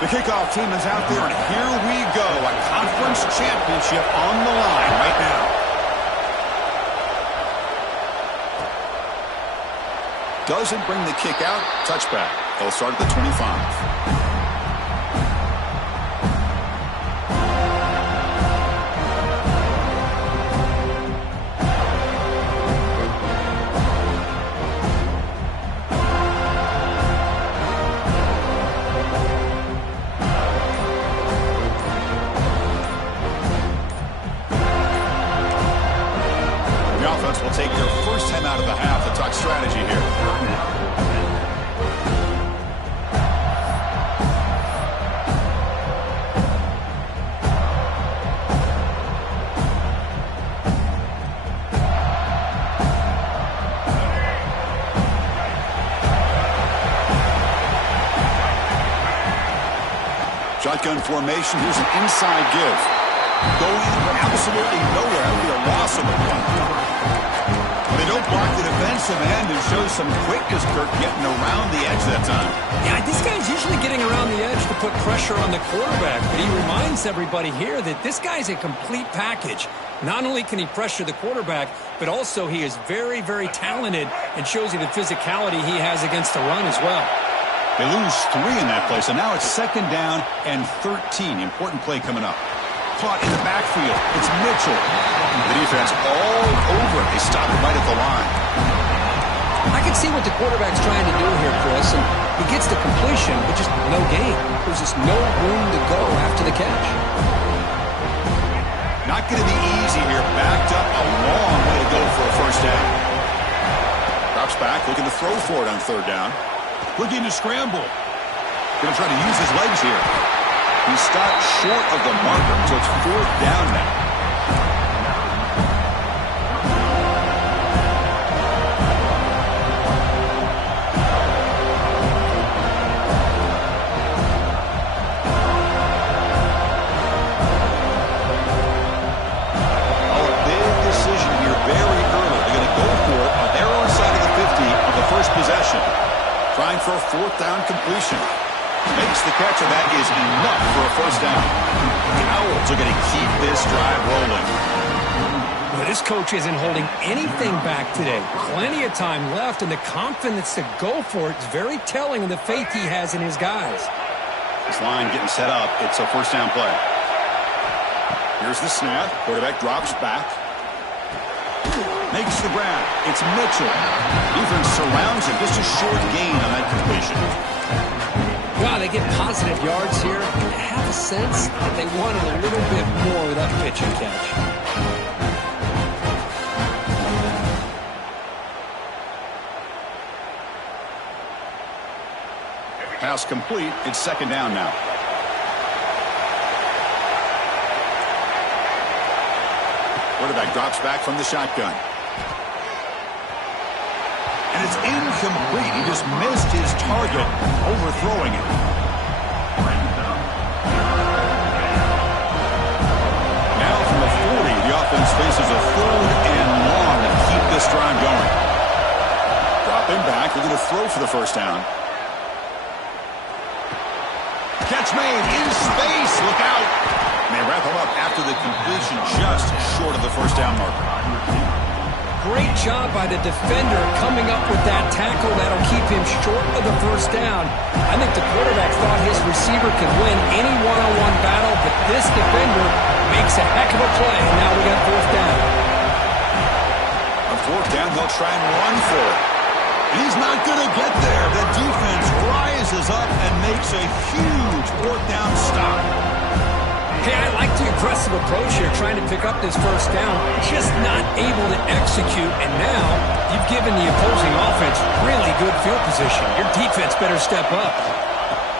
The kickoff team is out there, and here we go. A conference championship on the line right now. Doesn't bring the kick out. Touchback. They'll start at the 25. Will take their first time out of the half to talk strategy here. Shotgun formation. Here's an inside give. Going absolutely nowhere. That would be a loss of the one. They don't block the defensive end and show some quickness, Kirk, getting around the edge that time. Yeah, this guy's usually getting around the edge to put pressure on the quarterback, but he reminds everybody here that this guy's a complete package. Not only can he pressure the quarterback, but also he is very, very talented and shows you the physicality he has against the run as well. They lose 3 in that play, so now it's 2nd down and 13. Important play coming up. Caught in the backfield. It's Mitchell. The defense all over it. They stop it right at the line. I can see what the quarterback's trying to do here, Chris, and he gets the completion, but just no gain. There's just no room to go after the catch. Not going to be easy here. Backed up a long way to go for a first down. Drops back, looking to throw for it on 3rd down. Looking to scramble. Going to try to use his legs here. He stopped short of the marker, so it's 4th down now. Oh, a big decision here very early. They're going to go for it on their own side of the 50 of the first possession. Trying for a 4th down completion. Makes the catch, and that is enough for a first down. The Owls are going to keep this drive rolling. Well, this coach isn't holding anything back today. Plenty of time left, and the confidence to go for it is very telling of the faith he has in his guys. This line getting set up. It's a first down play. Here's the snap. Quarterback drops back. Makes the grab. It's Mitchell. Defense surrounds him. Just a short gain on that completion. Wow, they get positive yards here. I have a sense that they wanted a little bit more with that pitch and catch. Pass complete. It's 2nd down now. Quarterback drops back from the shotgun. And it's incomplete. He just missed his target, overthrowing it. Now from the 40, the offense faces a 3rd and long to keep this drive going. Dropping back, looking to throw for the first down. Catch made in space. Look out. And they wrap him up after the completion just short of the first down marker. Great job by the defender coming up with that tackle that'll keep him short of the first down. I think the quarterback thought his receiver could win any one-on-one battle, but this defender makes a heck of a play, and now we got 4th down. On 4th down, they'll try and run for it. He's not going to get there. The defense rises up and makes a huge 4th down stop. Hey, I like the aggressive approach here, trying to pick up this first down, just not able to execute, and now you've given the opposing offense really good field position. Your defense better step up.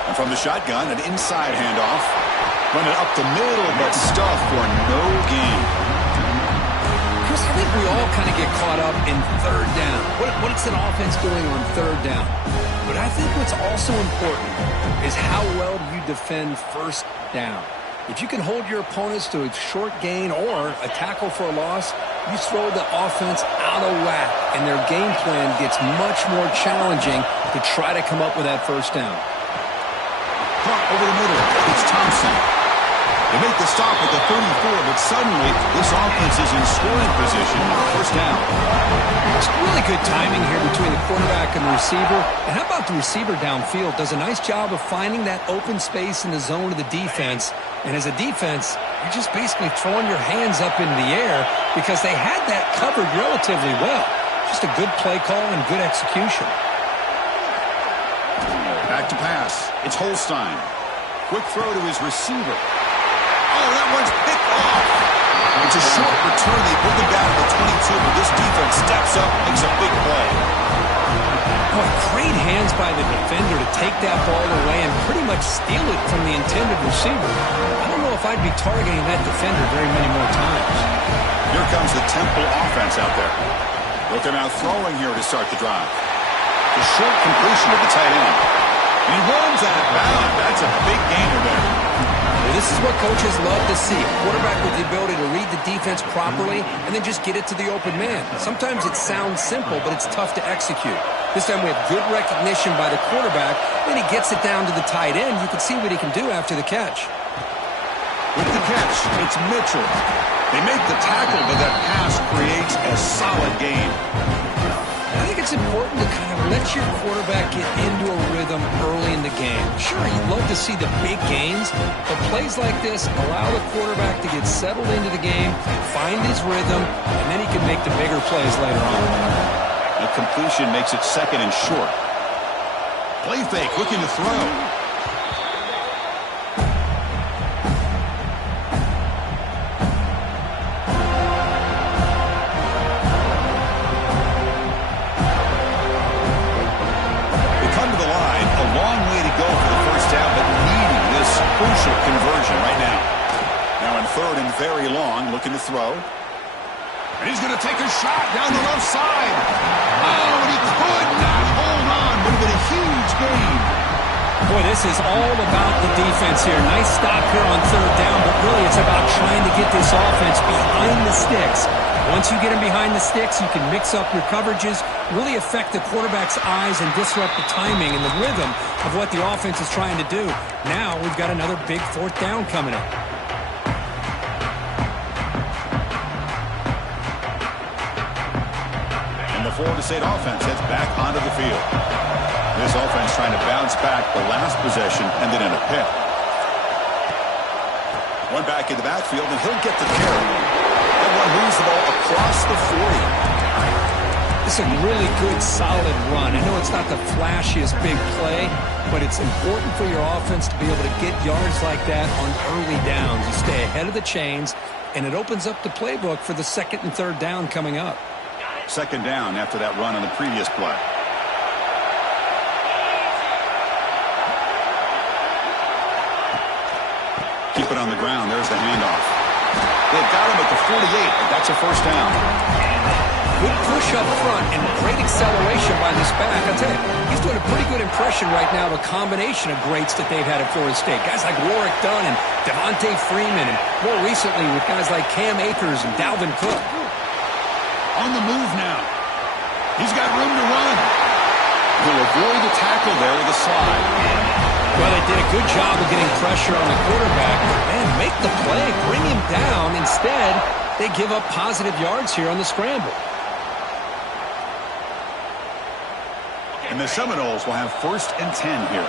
And from the shotgun, an inside handoff. Run it up the middle, but stuff for no gain. Chris, I think we all kind of get caught up in 3rd down. What's an offense doing on 3rd down? But I think what's also important is how well you defend 1st down. If you can hold your opponents to a short gain or a tackle for a loss, you throw the offense out of whack, and their game plan gets much more challenging to try to come up with that first down. Caught over the middle. It's Thompson. They make the stop at the 34, but suddenly this offense is in scoring position. First down. Just really good timing here between the quarterback and the receiver. And how about the receiver downfield? Does a nice job of finding that open space in the zone of the defense. And as a defense, you're just basically throwing your hands up in the air because they had that covered relatively well. Just a good play call and good execution. Back to pass. It's Holstein. Quick throw to his receiver. Oh, that one's picked off. It's a short return. They bring him down to the 22, but this defense steps up, makes a big play. Boy, great hands by the defender to take that ball away and pretty much steal it from the intended receiver. I don't know if I'd be targeting that defender very many more times. Here comes the Temple offense out there. Looking out throwing here to start the drive. The short completion of the tight end. And he runs out of bounds. That's a big gainer there. Well, this is what coaches love to see. A quarterback with the ability to read the defense properly and then just get it to the open man. Sometimes it sounds simple, but it's tough to execute. This time we have good recognition by the quarterback. Then he gets it down to the tight end. You can see what he can do after the catch. With the catch, it's Mitchell. They make the tackle, but that pass creates a solid gain. I think it's important to kind of let your quarterback get into a rhythm early in the game. Sure, you'd love to see the big gains, but plays like this allow the quarterback to get settled into the game, find his rhythm, and then he can make the bigger plays later on. The completion makes it second and short. Play fake, looking to throw. Crucial conversion right now. Now in third and very long, looking to throw. And he's going to take a shot down the left side. Oh, and he could not hold on. Would have been a huge gain. Boy, this is all about the defense here. Nice stop here on third down, but really it's about trying to get this offense behind the sticks. Once you get him behind the sticks, you can mix up your coverages, really affect the quarterback's eyes and disrupt the timing and the rhythm of what the offense is trying to do. Now we've got another big fourth down coming up. And the Florida State offense heads back onto the field. This offense trying to bounce back the last possession and then in a pick. One back in the backfield, and he'll get the carry. That one moves the ball across the 40. It's a really good, solid run. I know it's not the flashiest big play, but it's important for your offense to be able to get yards like that on early downs. You stay ahead of the chains, and it opens up the playbook for the second and third down coming up. Second down after that run on the previous play. Keep it on the ground. There's the handoff. They've got him at the 48, but that's a first down. Good push up front and great acceleration by this back. I'll tell you, he's doing a pretty good impression right now of a combination of greats that they've had at Florida State. Guys like Warwick Dunn and Devontae Freeman, and more recently with guys like Cam Akers and Dalvin Cook. On the move now. He's got room to run. He'll avoid the tackle there with a slide. Well, they did a good job of getting pressure on the quarterback and make the play, bring him down. Instead, they give up positive yards here on the scramble. And the Seminoles will have 1st and 10 here.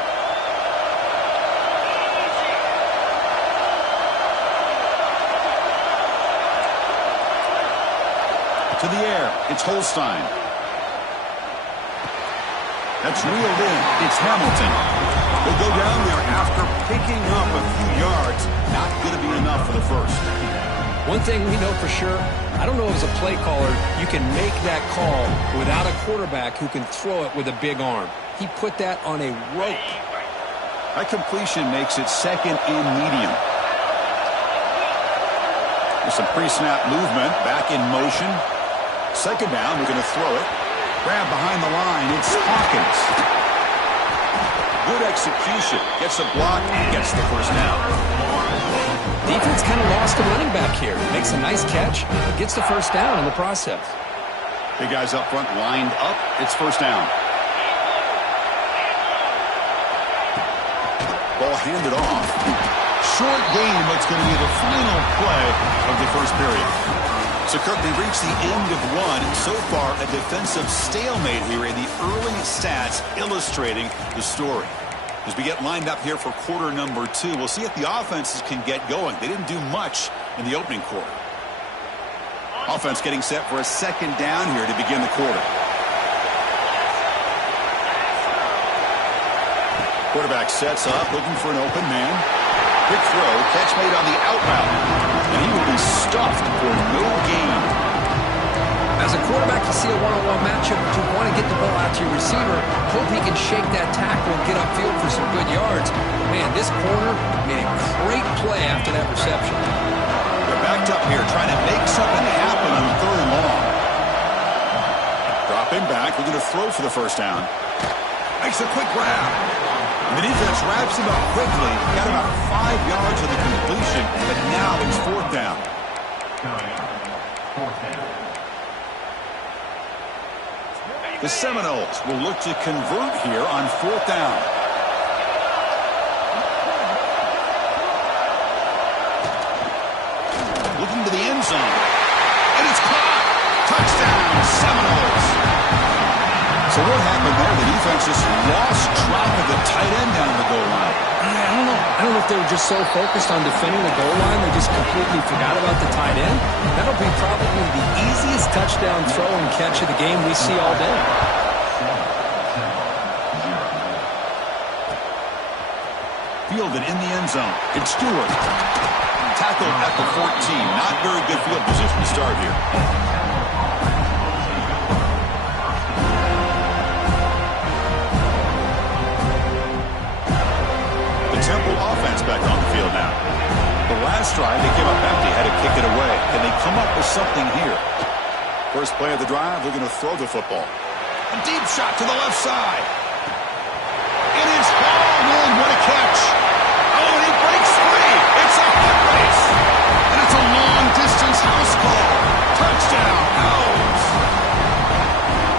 To the air, it's Holstein. That's reeled in. It's Hamilton. They'll go down there after picking up a few yards. Not going to be enough for the first. One thing we know for sure, I don't know as a play caller, you can make that call without a quarterback who can throw it with a big arm. He put that on a rope. That completion makes it second and medium. There's some pre-snap movement, back in motion. Second down, we're going to throw it. Grab behind the line, it's Hawkins. Good execution. Gets a block and gets the first down. Defense kind of lost a running back here. Makes a nice catch, but gets the first down in the process. Big guys up front lined up. It's first down. Ball handed off. Short gain, what's going to be the final play of the first period. So, Kirk, we've reached the end of one. So far, a defensive stalemate here in the early stats illustrating the story. As we get lined up here for quarter number 2, we'll see if the offenses can get going. They didn't do much in the opening quarter. Offense getting set for a second down here to begin the quarter. Quarterback sets up, looking for an open man. Quick throw, catch made on the out route. And he will be stuffed for no gain. As a quarterback, to see a one-on-one matchup, you want to get the ball out to your receiver. Hope he can shake that tackle and get upfield for some good yards. Man, this corner made a great play after that reception. They're backed up here, trying to make something happen on 3rd and long. Dropping back, looking to throw for the first down. Makes a quick grab. The defense wraps him up quickly. Got about 5 yards of the completion, but now it's 4th down. The Seminoles will look to convert here on 4th down. Looking to the end zone. And it's caught. Touchdown, Seminoles. So what happened there? The defense just lost track of the tight end down the goal line. I don't know if they were just so focused on defending the goal line they just completely forgot about the tight end. That'll be probably the easiest touchdown throw and catch of the game we see all day. Fielded in the end zone. It's Stewart. Tackled at the 14. Not very good field position to start here. Temple offense back on the field now. The last drive, they came up empty, had to kick it away. Can they come up with something here? First play of the drive, they're going to throw the football. A deep shot to the left side. It is hauled in. What a catch. Oh, and he breaks free. It's a foot race. And it's a long-distance house call. Touchdown, Owls.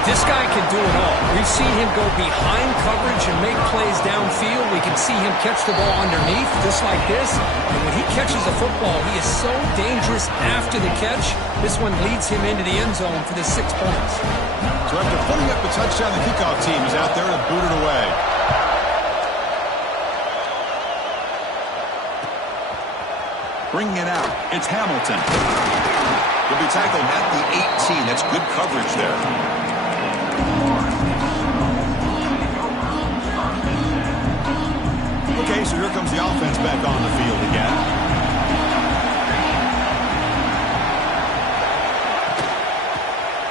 This guy can do it all. We've seen him go behind coverage and make plays downfield. We can see him catch the ball underneath, just like this. And when he catches a football, he is so dangerous after the catch. This one leads him into the end zone for the 6 points. So after putting up the touchdown, the kickoff team is out there to boot it away. Bringing it out, it's Hamilton. He'll be tackled at the 18. That's good coverage there. Okay, so here comes the offense back on the field again.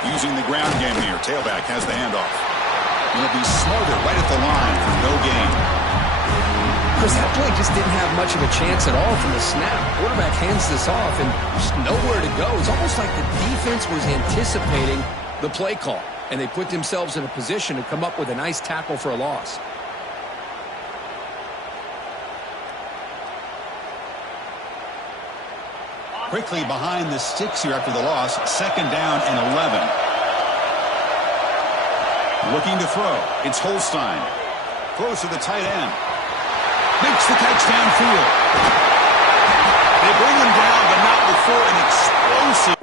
Using the ground game here. Tailback has the handoff. And it'll be smothered right at the line for no gain. Chris, that play just didn't have much of a chance at all from the snap. Quarterback hands this off and just nowhere to go. It's almost like the defense was anticipating the play call, and they put themselves in a position to come up with a nice tackle for a loss. Quickly behind the sticks here after the loss. 2nd down and 11. Looking to throw. It's Holstein. Throws to the tight end. Makes the catch downfield. They bring him down, but not before an explosive.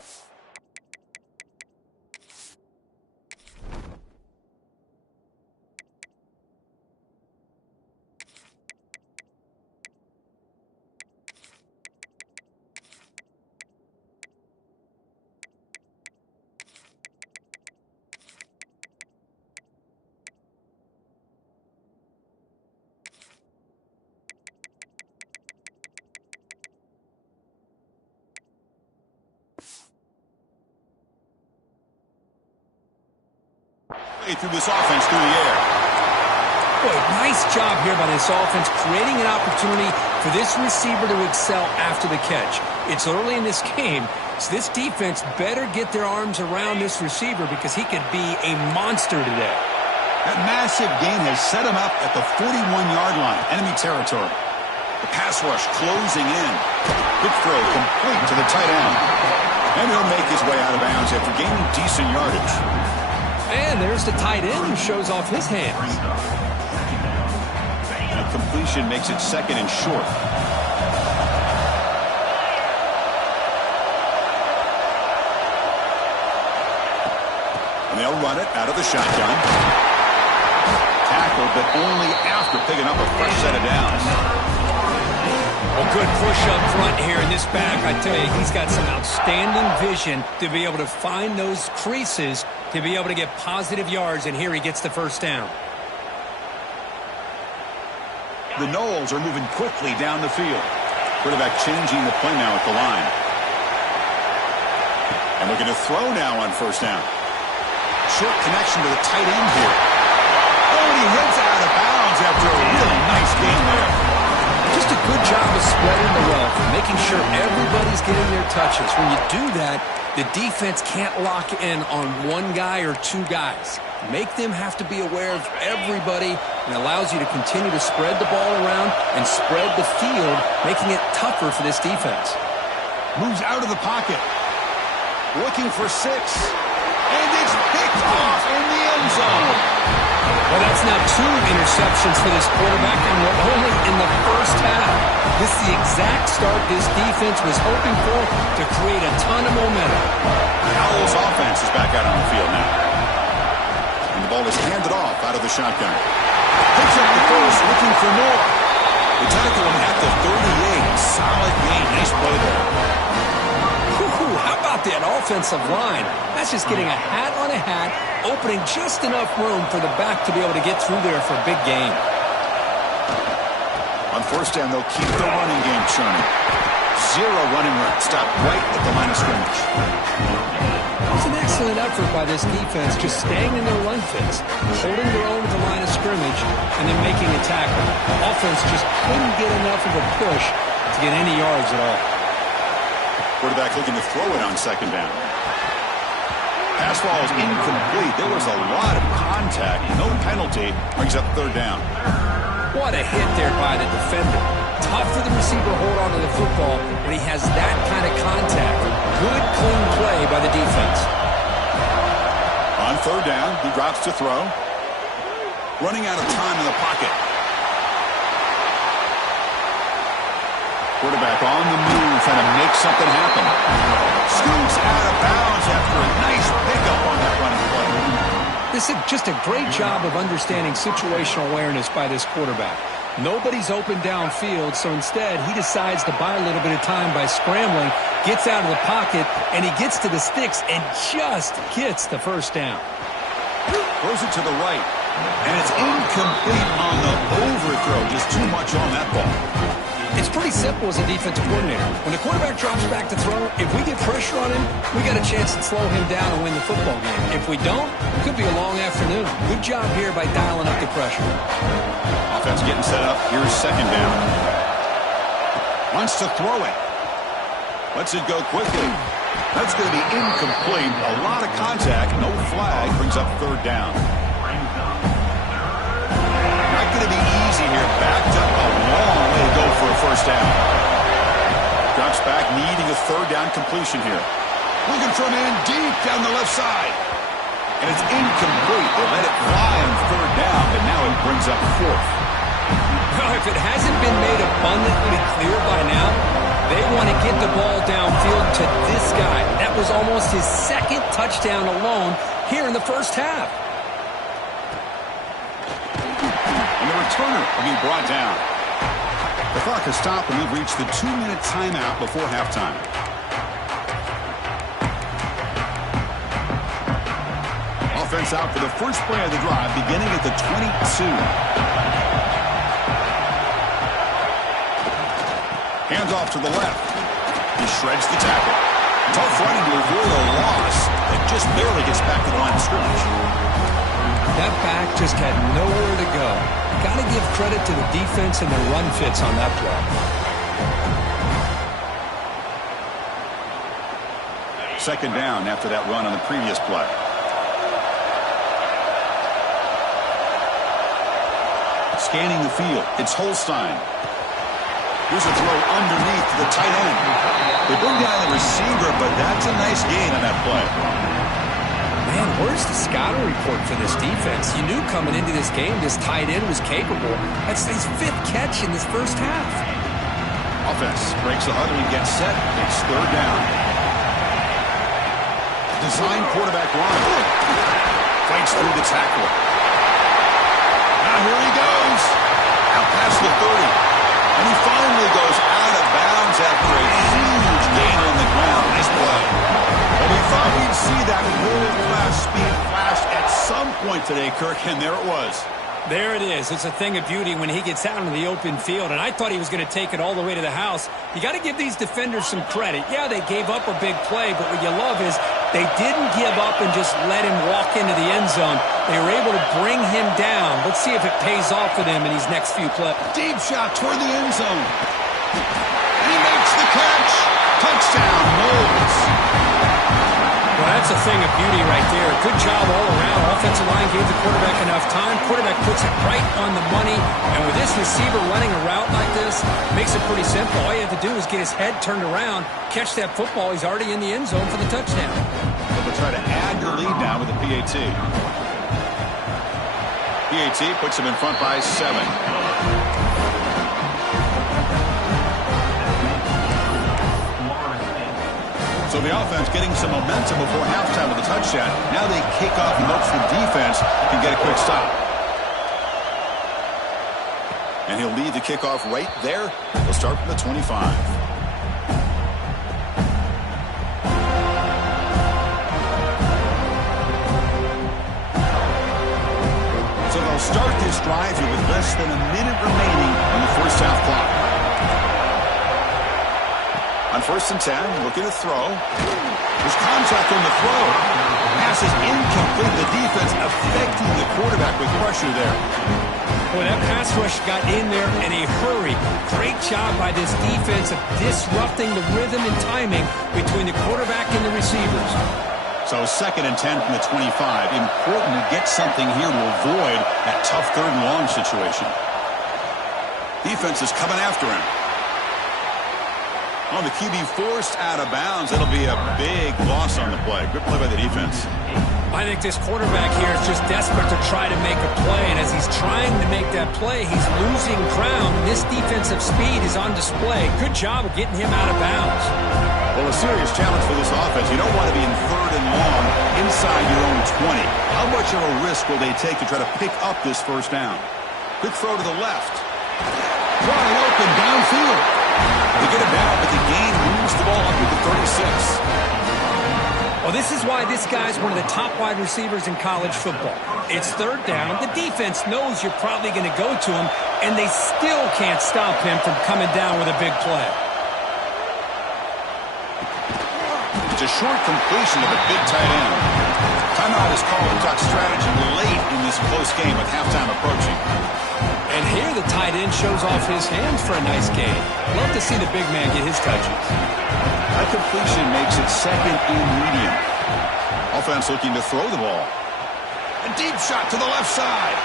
Through this offense through the air. Boy, nice job here by this offense, creating an opportunity for this receiver to excel after the catch. It's early in this game, so this defense better get their arms around this receiver because he could be a monster today. That massive gain has set him up at the 41-yard line, enemy territory. The pass rush closing in. Good throw, complete to the tight end. And he'll make his way out of bounds after gaining decent yardage. And there's the tight end who shows off his hands. And a completion makes it 2nd and short. And they'll run it out of the shotgun. Tackle, but only after picking up a fresh set of downs. Well, good push up front here in this back. I tell you, he's got some outstanding vision to be able to find those creases, to be able to get positive yards, and here he gets the first down. The Knowles are moving quickly down the field. Quarterback changing the play now at the line. And looking to throw now on first down. Short connection to the tight end here. Oh, and he heads out of bounds after a really nice game there. Just a good job of spreading the wealth, making sure everybody's getting their touches. When you do that, the defense can't lock in on one guy or two guys. Make them have to be aware of everybody, and allows you to continue to spread the ball around and spread the field, making it tougher for this defense. Moves out of the pocket. Looking for 6. And it's picked off in the end zone. Well, that's now 2 interceptions for this quarterback, and we're only in the first half. This is the exact start this defense was hoping for to create a ton of momentum. Howell's offense is back out on the field now. And the ball is handed off out of the shotgun. Picks up the first, looking for more. They tackle him at the 38. Solid game. Nice play there. How about that offensive line? That's just getting a hat on a hat, opening just enough room for the back to be able to get through there for a big gain. On first down, they'll keep the running game churning. 0 running route. Stop right at the line of scrimmage. It was an excellent effort by this defense, just staying in their run fits, holding their own at the line of scrimmage, and then making a tackle. Offense just couldn't get enough of a push to get any yards at all. Quarterback looking to throw it on second down. Pass ball is incomplete. There was a lot of contact. No penalty. Brings up third down. What a hit there by the defender. Tough for the receiver to hold on to the football when he has that kind of contact. Good, clean play by the defense. On third down, he drops to throw. Running out of time in the pocket. Quarterback on the move, trying to make something happen. Scoots out of bounds after a nice pickup on that running play. This is just a great job of understanding situational awareness by this quarterback. Nobody's open downfield, so instead he decides to buy a little bit of time by scrambling, gets out of the pocket, and he gets to the sticks and just gets the first down. Throws it to the right, and it's incomplete on the overthrow. Just too much on that ball. It's pretty simple as a defensive coordinator. When the quarterback drops back to throw, if we get pressure on him, we got a chance to slow him down and win the football game. If we don't, it could be a long afternoon. Good job here by dialing up the pressure. Offense getting set up. Here's second down. Wants to throw it. Lets it go quickly. That's going to be incomplete. A lot of contact. No flag. Brings up third down. Not going to be easy here. Backed up a long way to go for a first down. Drops back, needing a third down completion here. Looking for a man deep down the left side. And it's incomplete. They let it fly on third down, but now it brings up fourth. Well, if it hasn't been made abundantly clear by now, they want to get the ball downfield to this guy. That was almost his second touchdown alone here in the first half. And the returner will be brought down. The clock has stopped, and we've reached the 2-minute timeout before halftime. Offense out for the first play of the drive, beginning at the 22. Hands off to the left. He shreds the tackle. Tough running to avoid a loss that just barely gets back to the line of scrimmage. That back just had nowhere to go. Got to give credit to the defense and their run fits on that play. Second down after that run on the previous play. Scanning the field. It's Holstein. Here's a throw underneath the tight end. They bring down the receiver, but that's a nice gain on that play. Man, where's the scouting report for this defense? You knew coming into this game this tight end was capable. That's his 5th catch in this first half. Offense breaks the huddle and gets set. It's third down. Design quarterback run. Fights through the tackle. Now here he goes. Out past the 30. And he finally goes out of bounds after a huge gain on the ground. Nice play. Well, we thought we'd see that world-class speed flash at some point today, Kirk, and there it was. There it is. It's a thing of beauty when he gets out into the open field, and I thought he was going to take it all the way to the house. You got to give these defenders some credit. Yeah, they gave up a big play, but what you love is they didn't give up and just let him walk into the end zone. They were able to bring him down. Let's see if it pays off for them in these next few plays. Deep shot toward the end zone. And he makes the catch. Touchdown, Knowles. Well, that's a thing of beauty right there. Good job all around. Offensive line gave the quarterback enough time. Quarterback puts it right on the money. And with this receiver running a route like this, makes it pretty simple. All you have to do is get his head turned around, catch that football. He's already in the end zone for the touchdown. They'll try to add your lead now with the PAT. PAT puts him in front by 7. So the offense getting some momentum before halftime with the touchdown. Now they kick off and hopes the defense can get a quick stop. And he'll lead the kickoff right there. He'll start from the 25. So they'll start this drive here with less than a minute remaining on the first half clock. On 1st and 10, looking to throw. There's contact on the throw. Pass is incomplete. The defense affecting the quarterback with pressure there. Boy, that pass rush got in there in a hurry. Great job by this defense of disrupting the rhythm and timing between the quarterback and the receivers. So 2nd and 10 from the 25. Important to get something here to avoid that tough 3rd and long situation. Defense is coming after him. On the QB forced out of bounds. That'll be a big loss on the play. Good play by the defense. I think this quarterback here is just desperate to try to make a play, and as he's trying to make that play, he's losing ground. This defensive speed is on display. Good job of getting him out of bounds. Well, a serious challenge for this offense. You don't want to be in 3rd and long inside your own 20. How much of a risk will they take to try to pick up this first down? Quick throw to the left. Wide open downfield. They get it down, but the gain moves the ball up to the 36. Well, this is why this guy's one of the top wide receivers in college football. It's 3rd down. The defense knows you're probably going to go to him, and they still can't stop him from coming down with a big play. It's a short completion of a big tight end. Timeout is called to talk strategy late in this close game with halftime approaching. And here the tight end shows off his hands for a nice gain. Love to see the big man get his touches. That completion makes it 2nd and medium. Offense looking to throw the ball. A deep shot to the left side.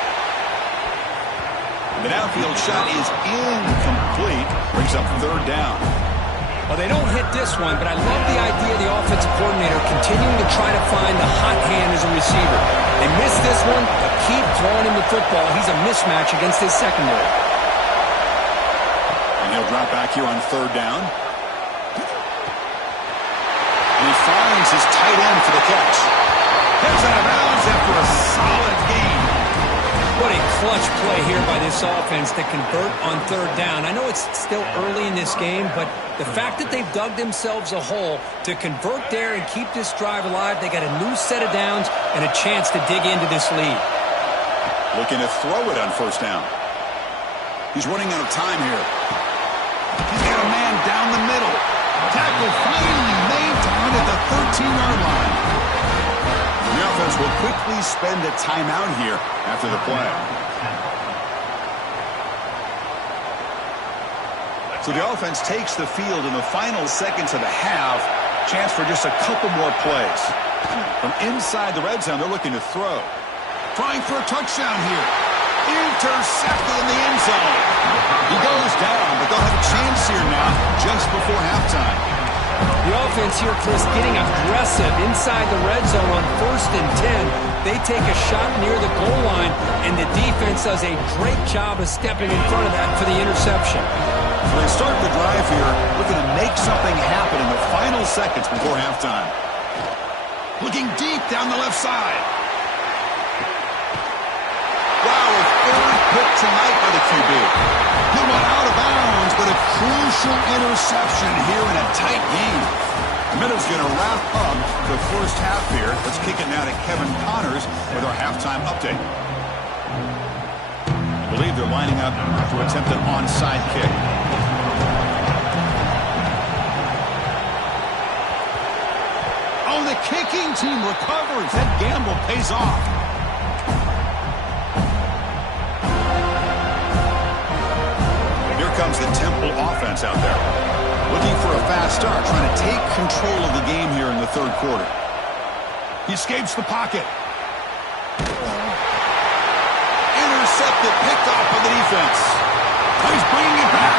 The downfield shot is incomplete. Brings up 3rd down. Well, they don't hit this one, but I love the idea of the offensive coordinator continuing to try to find the hot hand as a receiver. They missed this one, but keep throwing him the football. He's a mismatch against his secondary. And he'll drop back here on 3rd down. And he finds his tight end for the catch. Heads out of bounds after a solid gain. What a clutch play here by this offense to convert on 3rd down. I know it's still early in this game, but the fact that they've dug themselves a hole to convert there and keep this drive alive, they got a new set of downs and a chance to dig into this lead. Looking to throw it on 1st down. He's running out of time here. He's got a man down the middle. Tackle finally made down at the 13-yard line. The offense will quickly spend a timeout here after the play. So the offense takes the field in the final seconds of the half. Chance for just a couple more plays. From inside the red zone, they're looking to throw. Trying for a touchdown here. Intercepted in the end zone. He goes down, but they'll have a chance here now just before halftime. The offense here, Chris, getting aggressive inside the red zone on 1st and 10. They take a shot near the goal line, and the defense does a great job of stepping in front of that for the interception. So they start the drive here, looking to make something happen in the final seconds before halftime. Looking deep down the left side. Wow, a third pick tonight by the QB. He went out of bounds, but a crucial interception here in a tight game. The Meadows going to wrap up the first half here. Let's kick it now to Kevin Connors with our halftime update. I believe they're lining up to attempt an onside kick. Oh, the kicking team recovers. That gamble pays off. Here comes the Temple offense out there. Looking for a fast start, trying to take control of the game here in the third quarter. He escapes the pocket. Intercepted, picked off by the defense. He's bringing it back.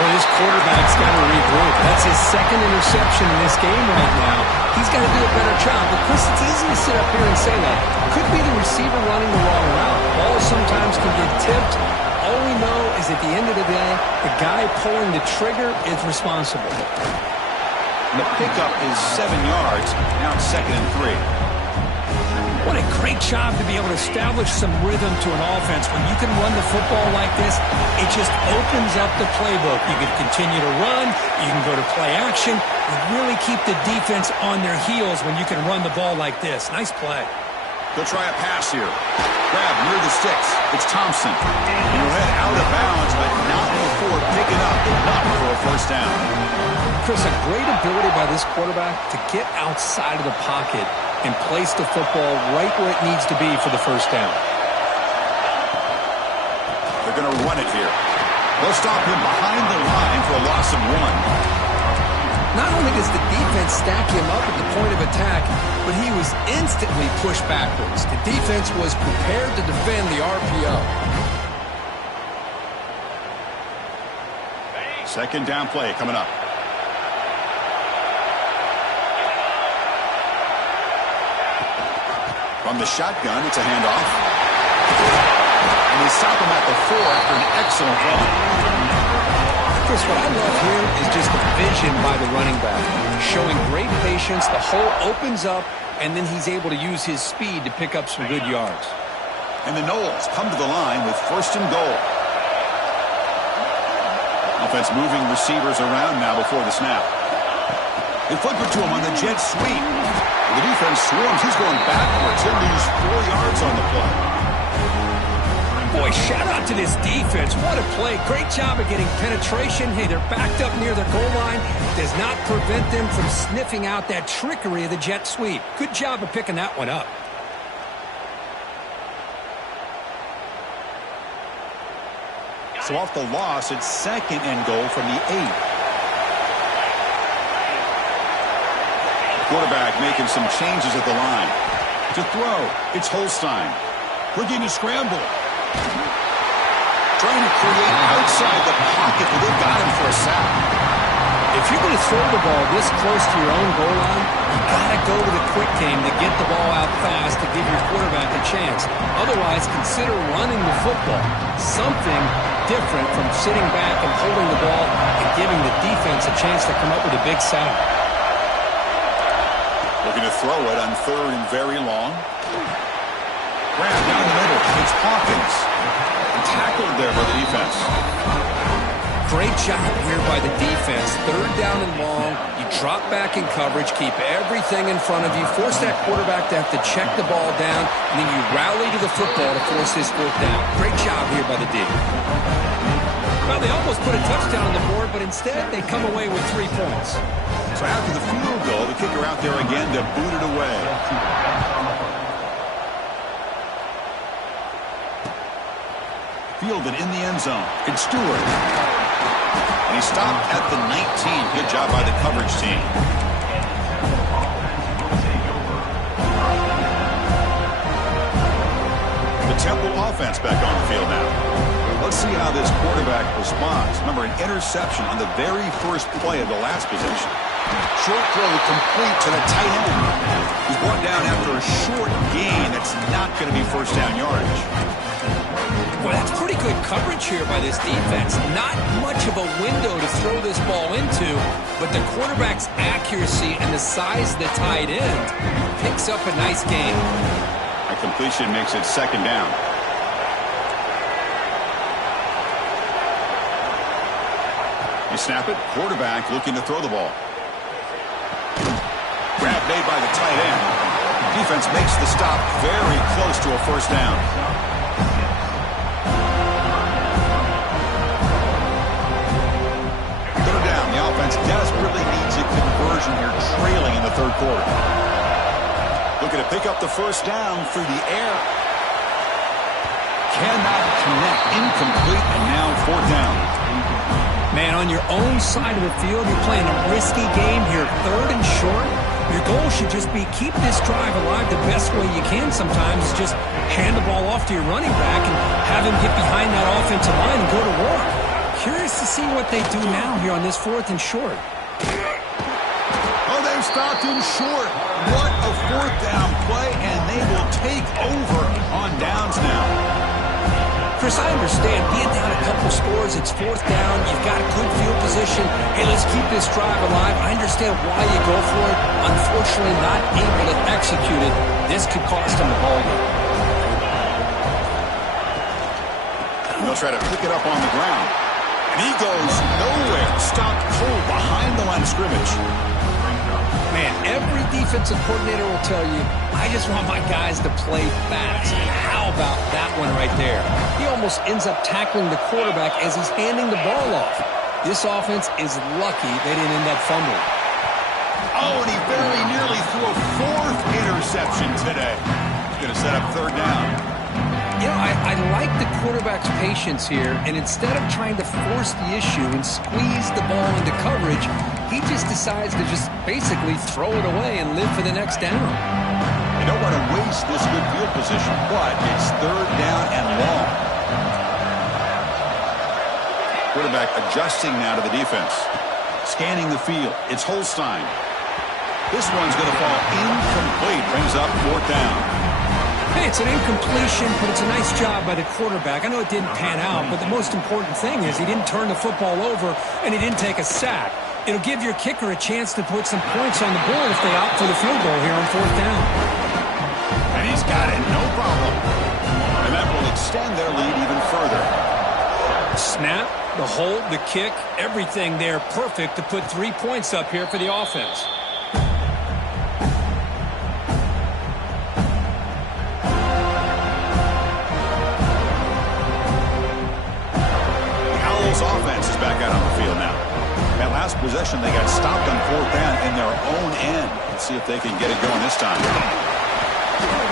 Well, this quarterback's got to regroup. That's his second interception in this game right now. He's got to do a better job. But, Chris, it's easy to sit up here and say that. Could be the receiver running the wrong route. Balls sometimes can get tipped. All we know is at the end of the day, the guy pulling the trigger is responsible. The pickup is 7 yards. Now it's 2nd and 3. What a great job to be able to establish some rhythm to an offense. When you can run the football like this, it just opens up the playbook. You can continue to run. You can go to play action. You really keep the defense on their heels when you can run the ball like this. Nice play. They'll try a pass here. Grab near the sticks. It's Thompson. And he'll head out of bounds, but not before picking up enough for a first down. Chris, a great ability by this quarterback to get outside of the pocket and place the football right where it needs to be for the first down. They're going to run it here. They'll stop him behind the line for a loss of 1. Not only does the defense stack him up at the point of attack, but he was instantly pushed backwards. The defense was prepared to defend the RPO. Second down play coming up. From the shotgun, it's a handoff. And they stop him at the 4 after an excellent run. Chris, what I love here is just the vision by the running back. Showing great patience, the hole opens up, and then he's able to use his speed to pick up some good yards. And the Knowles come to the line with 1st and goal. Offense moving receivers around now before the snap. They flip it to him on the jet sweep. The defense swarms. He's going backwards. He'll lose 4 yards on the play. Boy, shout out to this defense. What a play. Great job of getting penetration. Hey, they're backed up near the goal line. Does not prevent them from sniffing out that trickery of the jet sweep. Good job of picking that one up. So off the loss, it's 2nd and goal from the 8. Quarterback making some changes at the line. To throw, it's Holstein. Looking to scramble. Trying to create outside the pocket, but they've got him for a sack. If you're going to throw the ball this close to your own goal line, you got to go to the quick game to get the ball out fast to give your quarterback a chance. Otherwise, consider running the football. Something different from sitting back and holding the ball and giving the defense a chance to come up with a big sack. Looking to throw it on 3rd and very long. Grab down the middle. It's Hawkins. Tackled there by the defense. Great job here by the defense. 3rd down and long. You drop back in coverage, keep everything in front of you, force that quarterback to have to check the ball down, and then you rally to the football to force his 4th down. Great job here by the D. Well, they almost put a touchdown on the board, but instead they come away with 3 points. So after the field goal, the kicker out there again to boot it away. Fielded in the end zone. It's Stewart. And he stopped at the 19. Good job by the coverage team. The Temple offense back on the field now. Let's see how this quarterback responds. Remember, an interception on the very first play of the last possession. Short throw complete to the tight end. He's brought down after a short gain. That's not going to be first down yardage. Well, that's pretty good coverage here by this defense. Not much of a window to throw this ball into, but the quarterback's accuracy and the size of the tight end picks up a nice gain. A completion makes it second down. You snap it, quarterback looking to throw the ball. Grab made by the tight end. Defense makes the stop very close to a first down. Third down, the offense desperately needs a conversion here, trailing in the third quarter. Looking to pick up the first down through the air. Cannot connect, incomplete, and now fourth down. Man, on your own side of the field, you're playing a risky game here, third and short. Your goal should just be keep this drive alive the best way you can sometimes. Just hand the ball off to your running back and have him get behind that offensive line and go to work. Curious to see what they do now here on this fourth and short. Oh, they've stopped him short. What a fourth down play, and they will take over on downs now. Chris, I understand being down a couple scores, it's fourth down, you've got a good field position. Hey, let's keep this drive alive. I understand why you go for it. Unfortunately, not able to execute it. This could cost them the ball game. They'll try to pick it up on the ground. And he goes nowhere. Stopped cold behind the line of scrimmage. Man, every defensive coordinator will tell you, I just want my guys to play fast. And how about that one right there? He almost ends up tackling the quarterback as he's handing the ball off. This offense is lucky they didn't end up fumbling. Oh, and he very nearly threw a fourth interception today. He's going to set up third down. You know, I like the quarterback's patience here, and instead of trying to force the issue and squeeze the ball into coverage, he just decides to just basically throw it away and live for the next down. They don't want to waste this good field position, but it's third down and long. Quarterback adjusting now to the defense. Scanning the field. It's Holstein. This one's going to fall incomplete. Brings up fourth down. Hey, it's an incompletion, but it's a nice job by the quarterback. I know it didn't pan out, but the most important thing is he didn't turn the football over and he didn't take a sack. It'll give your kicker a chance to put some points on the board if they opt for the field goal here on fourth down. And he's got it, no problem. And that will extend their lead even further. Snap, the hold, the kick, everything there perfect to put 3 points up here for the offense. Offense is back out on the field now. That last possession, they got stopped on fourth down in their own end. Let's see if they can get it going this time.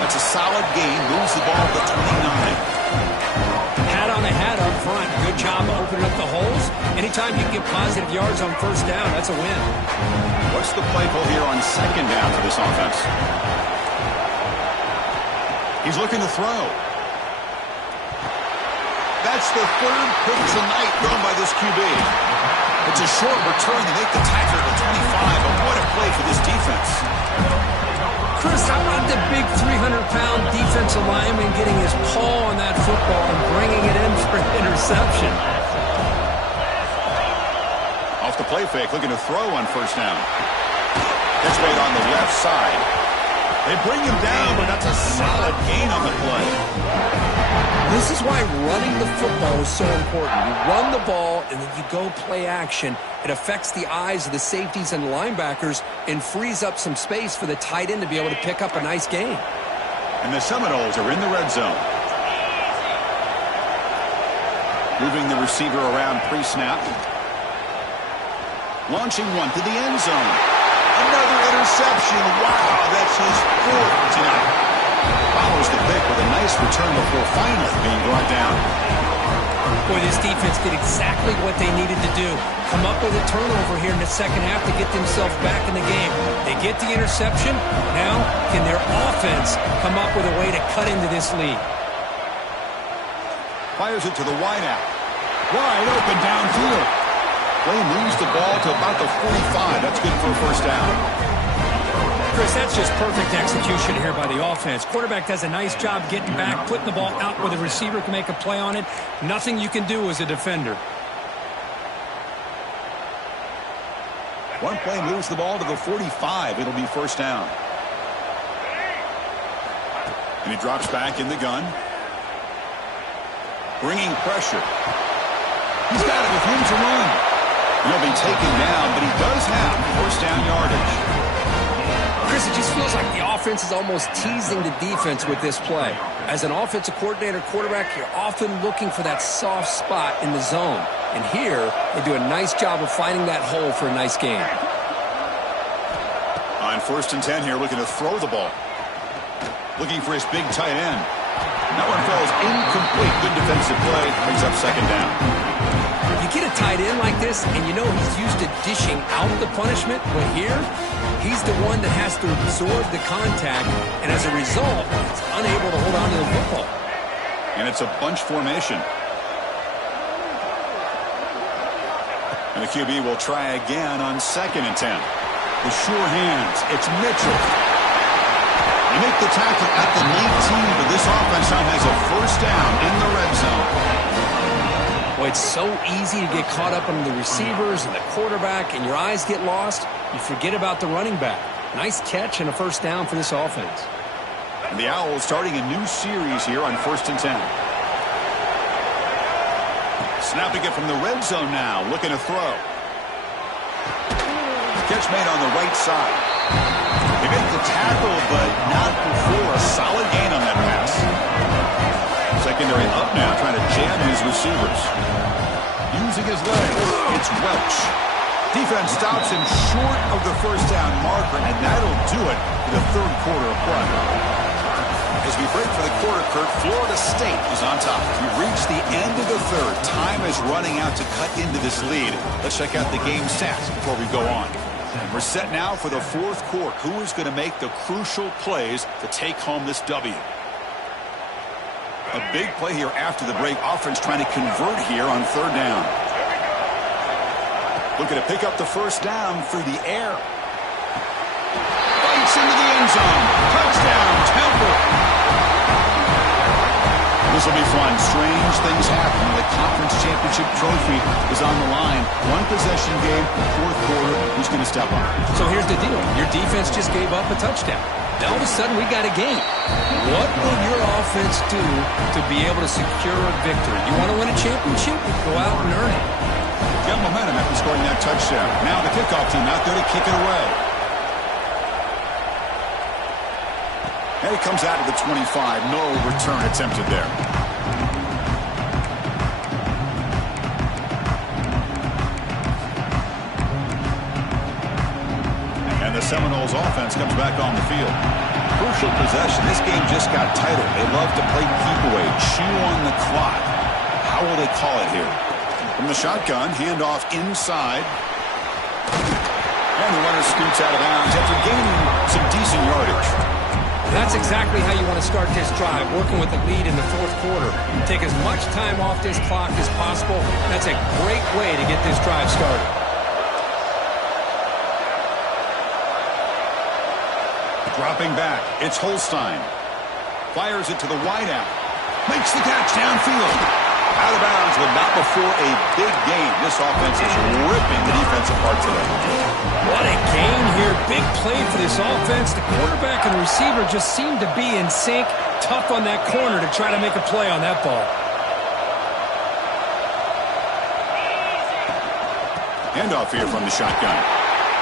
That's a solid gain. Moves the ball to the 29. Hat on a hat up front. Good job opening up the holes. Anytime you can get positive yards on first down, that's a win. What's the play call here on second down for this offense? He's looking to throw. That's the third pick tonight thrown by this QB. It's a short return to make the tackle at the 25, but what a play for this defense. Chris, how about the big 300-pound defensive lineman getting his paw on that football and bringing it in for an interception? Off the play fake, looking to throw on first down. It's made on the left side. They bring him down, but that's a solid gain on the play. This is why running the football is so important. You run the ball, and then you go play action. It affects the eyes of the safeties and the linebackers and frees up some space for the tight end to be able to pick up a nice gain. And the Seminoles are in the red zone. Moving the receiver around pre-snap. Launching one to the end zone. Another interception. Wow, that's his fourth tonight. Follows the pick with a nice return before finally being brought down. Boy, this defense did exactly what they needed to do. Come up with a turnover here in the second half to get themselves back in the game. They get the interception. Now, can their offense come up with a way to cut into this lead? Fires it to the wideout. Wide open downfield. Play moves the ball to about the 45. That's good for a first down. Chris, that's just perfect execution here by the offense. Quarterback does a nice job getting back, putting the ball out where the receiver can make a play on it. Nothing you can do as a defender. One play moves the ball to the 45. It'll be first down. And he drops back in the gun. Bringing pressure. He's got it with room to run. He'll be taken down, but he does have first down yardage. Chris, it just feels like the offense is almost teasing the defense with this play. As an offensive coordinator, quarterback, you're often looking for that soft spot in the zone. And here, they do a nice job of finding that hole for a nice gain. On 1st and 10 here, looking to throw the ball. Looking for his big tight end. That one falls incomplete. Good defensive play. Brings up second down. You get a tight end like this, and you know he's used to dishing out the punishment, but here, he's the one that has to absorb the contact, and as a result, he's unable to hold on to the football. And it's a bunch formation. And the QB will try again on 2nd and 10. The sure hands. It's Mitchell. They make the tackle at the 19, but this offense now has a first down in the red zone. Well, it's so easy to get caught up on the receivers and the quarterback, and your eyes get lost. You forget about the running back. Nice catch and a first down for this offense. And the Owls starting a new series here on 1st and 10. Snapping it from the red zone now, looking to throw. Catch made on the right side. They make the tackle, but not before a solid gain on that pass. Secondary up now, trying to jam his receivers. Using his legs, it's Welch. Defense stops him short of the first down marker, and that'll do it for the third quarter of play. As we break for the quarter, Kurt, Florida State is on top. We've reached the end of the third. Time is running out to cut into this lead. Let's check out the game stats before we go on. We're set now for the fourth quarter. Who is going to make the crucial plays to take home this W? A big play here after the break. Offense trying to convert here on 3rd down. Looking to pick up the first down through the air. Bites into the end zone. Touchdown, Temple. This will be fun. Strange things happen. The conference championship trophy is on the line. One possession game, fourth quarter. Who's going to step up? So here's the deal. Your defense just gave up a touchdown. Now all of a sudden we got a game. What will your offense do to be able to secure a victory? You want to win a championship? Go out and earn it. Got momentum after scoring that touchdown. Now the kickoff team out there to kick it away. And he comes out of the 25. No return attempted there. And the Seminoles offense comes back on the field. Crucial possession. This game just got tighter. They love to play keep away, chew on the clock. How will they call it here? From the shotgun, handoff inside. And the runner scoots out of bounds after gaining some decent yardage. That's exactly how you want to start this drive, working with the lead in the fourth quarter. Take as much time off this clock as possible. That's a great way to get this drive started. Dropping back, it's Holstein. Fires it to the wideout. Makes the catch downfield. Out of bounds, but not before a big gain. This offense is ripping the defense apart today. What a gain here. Big play for this offense. The quarterback and receiver just seem to be in sync. Tough on that corner to try to make a play on that ball. Handoff here from the shotgun.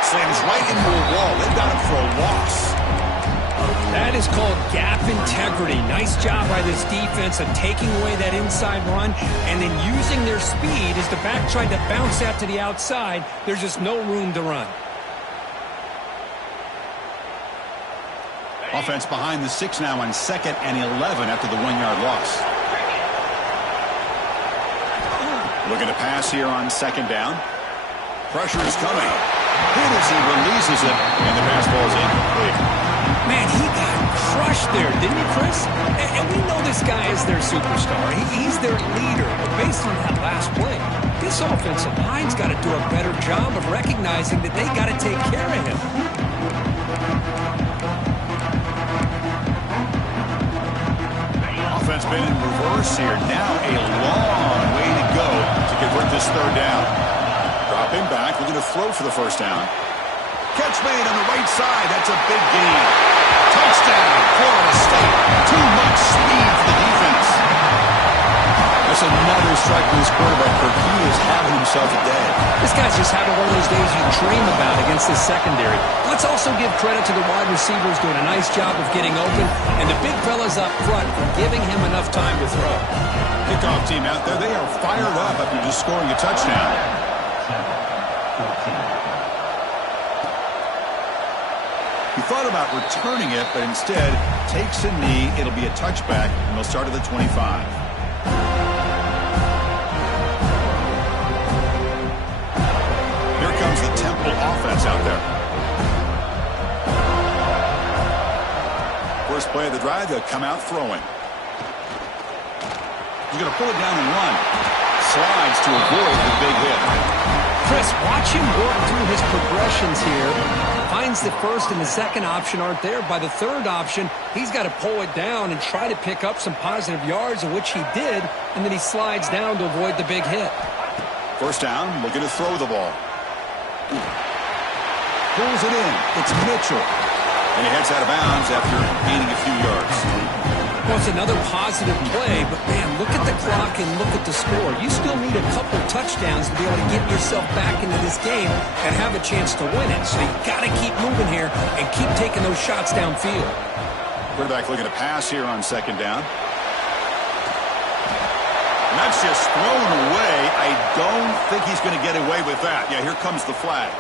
Slams right into a wall. They've got him for a loss. That is called gap integrity. Nice job by this defense of taking away that inside run and then using their speed as the back tried to bounce out to the outside. There's just no room to run. Offense behind the 6 now on 2nd and 11 after the 1-yard loss. Looking to pass here on 2nd down. Pressure is coming. Hit as he releases it, and the pass ball is incomplete. Man, he got crushed there, didn't he, Chris? And we know this guy is their superstar. He's their leader. But based on that last play, this offensive line's got to do a better job of recognizing that they got to take care of him. Offense been in reverse here. Now a long way to go to convert this third down. Dropping back, looking to throw for the first down. Catch made on the right side. That's a big gain. Touchdown, Florida State. Too much speed for the defense. That's another strike for this quarterback. He is having himself a day. This guy's just having one of those days you dream about against this secondary. Let's also give credit to the wide receivers doing a nice job of getting open, and the big fellas up front for giving him enough time to throw. Kickoff team out there, they are fired up after just scoring a touchdown. He thought about returning it, but instead takes a knee. It'll be a touchback, and they'll start at the 25. Here comes the Temple offense out there. First play of the drive, they'll come out throwing. He's going to pull it down and run. Slides to avoid the big hit. Chris, watch him work through his progressions here. Finds the first and the second option aren't there. By the third option, he's got to pull it down and try to pick up some positive yards, of which he did, and then he slides down to avoid the big hit. First down, looking to throw the ball. Pulls it in. It's Mitchell. And he heads out of bounds after gaining a few yards. Well, it's another positive play, but, man, look at the clock and look at the score. You still need a couple touchdowns to be able to get yourself back into this game and have a chance to win it. So you got to keep moving here and keep taking those shots downfield. Quarterback looking to pass here on second down. And that's just thrown away. I don't think he's going to get away with that. Yeah, here comes the flag.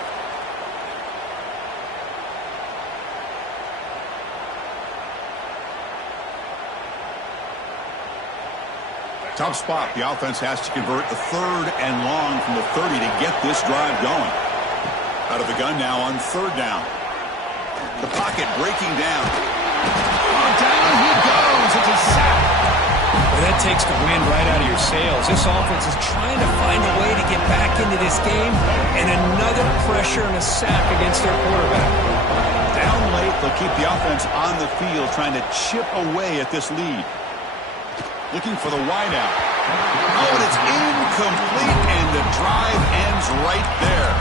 Tough spot. The offense has to convert the third and long from the 30 to get this drive going. Out of the gun now on third down. The pocket breaking down. Oh, down he goes. It's a sack. Well, that takes the wind right out of your sails. This offense is trying to find a way to get back into this game, and another pressure and a sack against their quarterback. Down late, they'll keep the offense on the field, trying to chip away at this lead. Looking for the wideout. Oh, and it's incomplete, and the drive ends right there.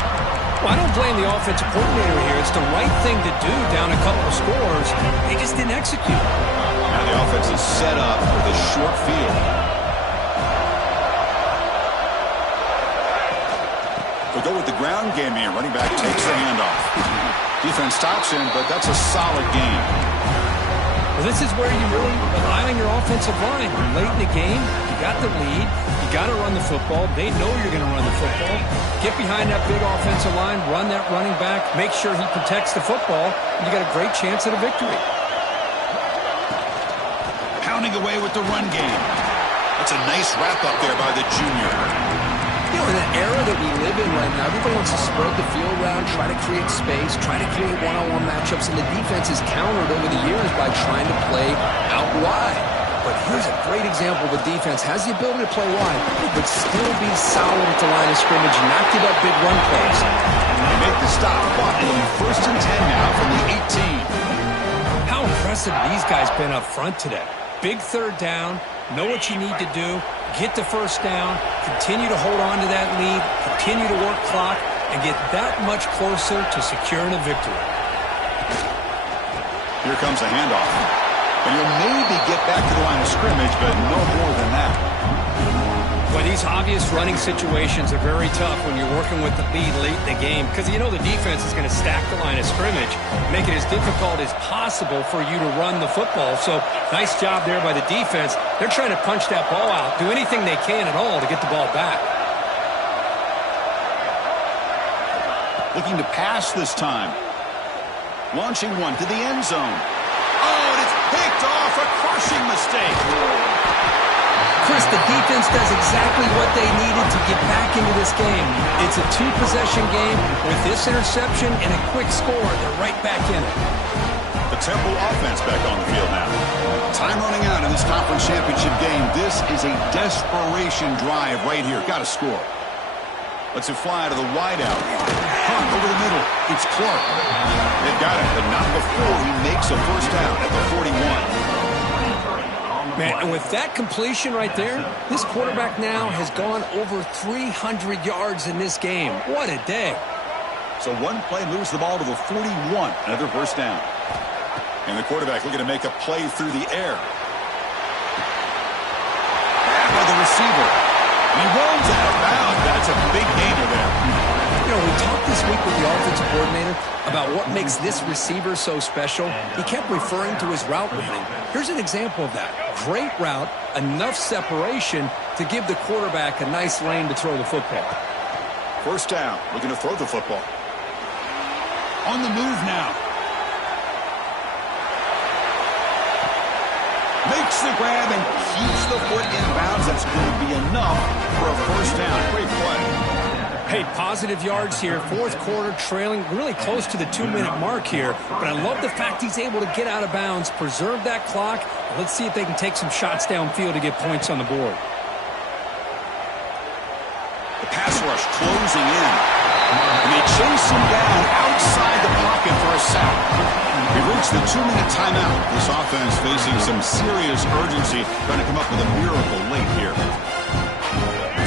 Well, I don't blame the offensive coordinator here. It's the right thing to do down a couple of scores. They just didn't execute. Now the offense is set up with a short field. They'll go with the ground game here. Running back takes the handoff. Defense stops him, but that's a solid game. Well, this is where you really rely on your offensive line. Late in the game, you got the lead. You got to run the football. They know you're going to run the football. Get behind that big offensive line, run that running back, make sure he protects the football, and you got a great chance at a victory. Pounding away with the run game. That's a nice wrap up there by the junior. You know, in the era that we live in right now, everybody wants to spread the field around, try to create space, try to create one-on-one matchups, and the defense is countered over the years by trying to play out wide. But here's a great example of a defense has the ability to play wide, but still be solid at the line of scrimmage and not give up big run plays. They make the stop. It'll be 1st and 10 now from the 18. How impressive these guys been up front today. Big third down, know what you need to do, get the first down, continue to hold on to that lead, continue to work clock, and get that much closer to securing a victory. Here comes a handoff. And you'll maybe get back to the line of scrimmage, but no more than that. Well, these obvious running situations are very tough when you're working with the lead late in the game because you know the defense is going to stack the line of scrimmage, make it as difficult as possible for you to run the football. So nice job there by the defense. They're trying to punch that ball out, do anything they can at all to get the ball back. Looking to pass this time. Launching one to the end zone. Oh, and it's picked off. A crushing mistake. Chris, the defense does exactly what they needed to get back into this game. It's a two-possession game. With this interception and a quick score, they're right back in it. The Temple offense back on the field now. Time running out in this conference championship game. This is a desperation drive right here. Got to score. Lets it fly to the wideout. Hunt over the middle. It's Clark. They've got it, but not before he makes a first down at the 41. Man, and with that completion right there, this quarterback now has gone over 300 yards in this game. What a day. So one play moves the ball to the 41. Another first down. And the quarterback looking to make a play through the air. By the receiver. He rolls out of bounds. That's a big gainer there. You know, we talked this week with the offensive coordinator about what makes this receiver so special. He kept referring to his route running. Here's an example of that. Great route, enough separation to give the quarterback a nice lane to throw the football. First down, looking to throw the football. On the move now. Makes the grab and keeps the foot in bounds. That's going to be enough for a first down. Great play. Hey, positive yards here. Fourth quarter trailing really close to the 2-minute mark here. But I love the fact he's able to get out of bounds, preserve that clock. Let's see if they can take some shots downfield to get points on the board. The pass rush closing in. And they chase him down outside the pocket for a sack. We reached the 2-minute timeout. This offense facing some serious urgency, trying to come up with a miracle late here.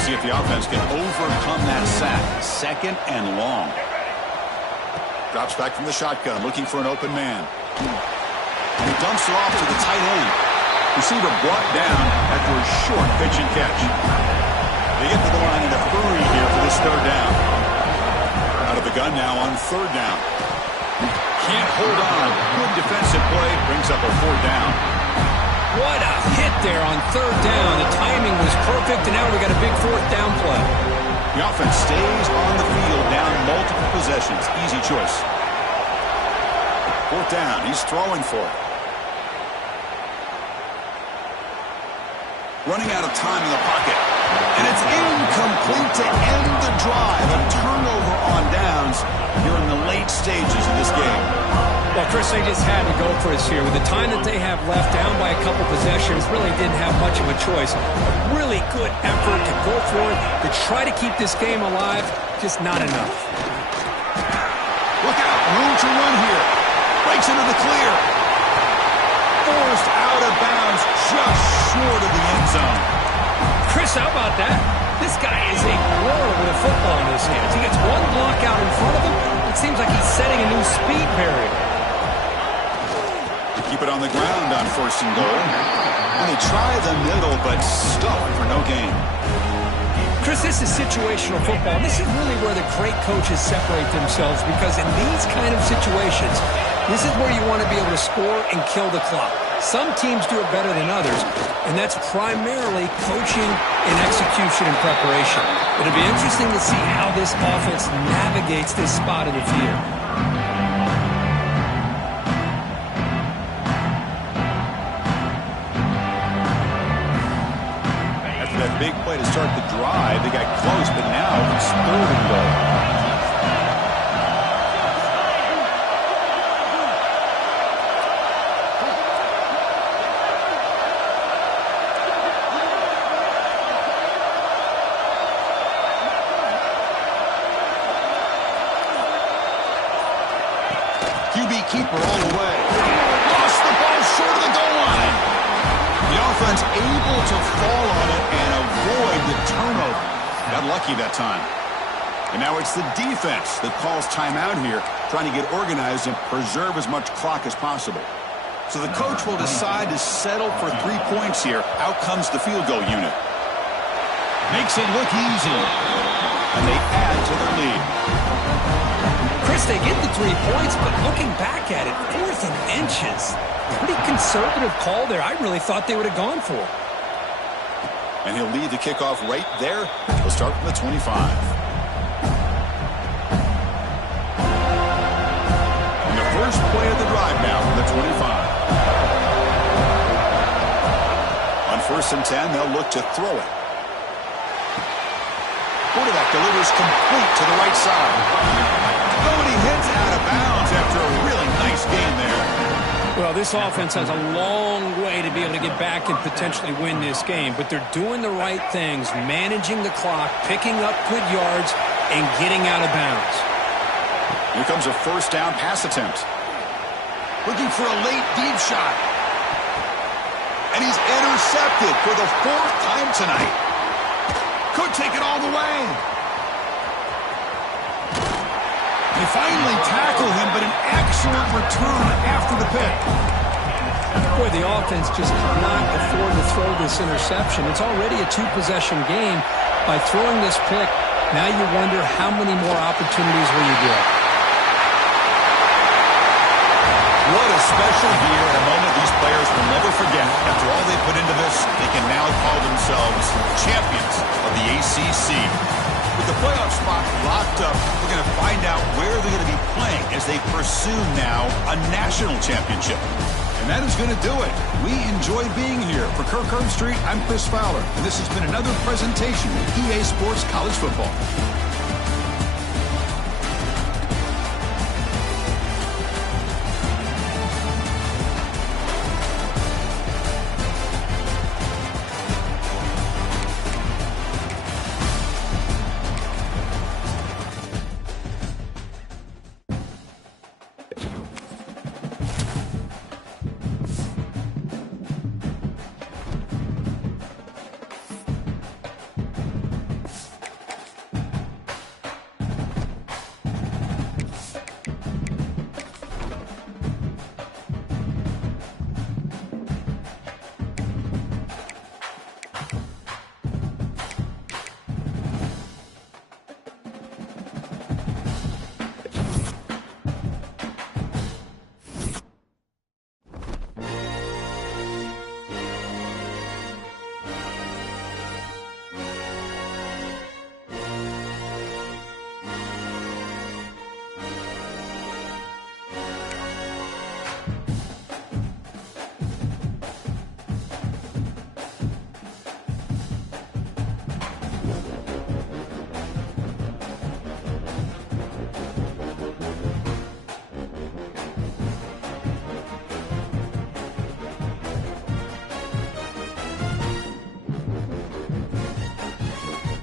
See if the offense can overcome that sack. Second and long. Drops back from the shotgun, looking for an open man. And he dumps it off to the tight end. Receiver brought down after a short pitch and catch. They get to the line in a hurry here for this third down. Out of the gun now on third down. Can't hold on. Good defensive play. Brings up a fourth down. What a hit there on third down. The timing was perfect, and now we got a big fourth down play. The offense stays on the field, down multiple possessions. Easy choice. Fourth down. He's throwing for it. Running out of time in the pocket. And it's incomplete to end the drive. A turnover on downs here in the late stages of this game. Well, Chris, they just had to go for it here. With the time that they have left, down by a couple possessions, really didn't have much of a choice. Really good effort to go for it, to try to keep this game alive, just not enough. Look out, room to run here. Breaks into the clear. Forced out of bounds, just short of the end zone. Chris, how about that? This guy is a roarer with a football in his hands. He gets one block out in front of him. It seems like he's setting a new speed barrier. Keep it on the ground on first and goal. And they try the middle, but stuck for no gain. Chris, this is situational football. This is really where the great coaches separate themselves, because in these kind of situations, this is where you want to be able to score and kill the clock. Some teams do it better than others, and that's primarily coaching and execution and preparation. It'll be interesting to see how this offense navigates this spot of the field. That big play to start the drive. They got close, but now it's third and goal. QB keeper all the way. Lost the ball short of the goal line. The offense able to fall on it and avoid the turnover. Got lucky that time. And now it's the defense that calls timeout here, trying to get organized and preserve as much clock as possible. So the coach will decide to settle for 3 points here. Out comes the field goal unit. Makes it look easy. And they add to their lead. Chris, they get the 3 points, but looking back at it, 4th and inches. Pretty conservative call there. I really thought they would have gone for it. And he'll lead the kickoff right there. He'll start from the 25. And the first play of the drive now from the 25. On first and 10, they'll look to throw it. Quarterback delivers complete to the right side. Oh, and he heads out of bounds after a really nice game there. Well, this offense has a long way to be able to get back and potentially win this game, but they're doing the right things, managing the clock, picking up good yards, and getting out of bounds. Here comes a first down pass attempt. Looking for a late deep shot. And he's intercepted for the 4th time tonight. Could take it all the way. They finally tackle him, but an excellent return after the pick. Boy, the offense just cannot afford to throw this interception. It's already a 2-possession game. By throwing this pick, now you wonder how many more opportunities will you get. What a special year and a moment these players will never forget. After all they put into this, they can now call themselves champions of the ACC. With the playoff spot locked up, we're going to find out where they're going to be playing as they pursue now a national championship. And that is going to do it. We enjoy being here. For Kirk Herbstreit, I'm Chris Fowler, and this has been another presentation of EA Sports College Football.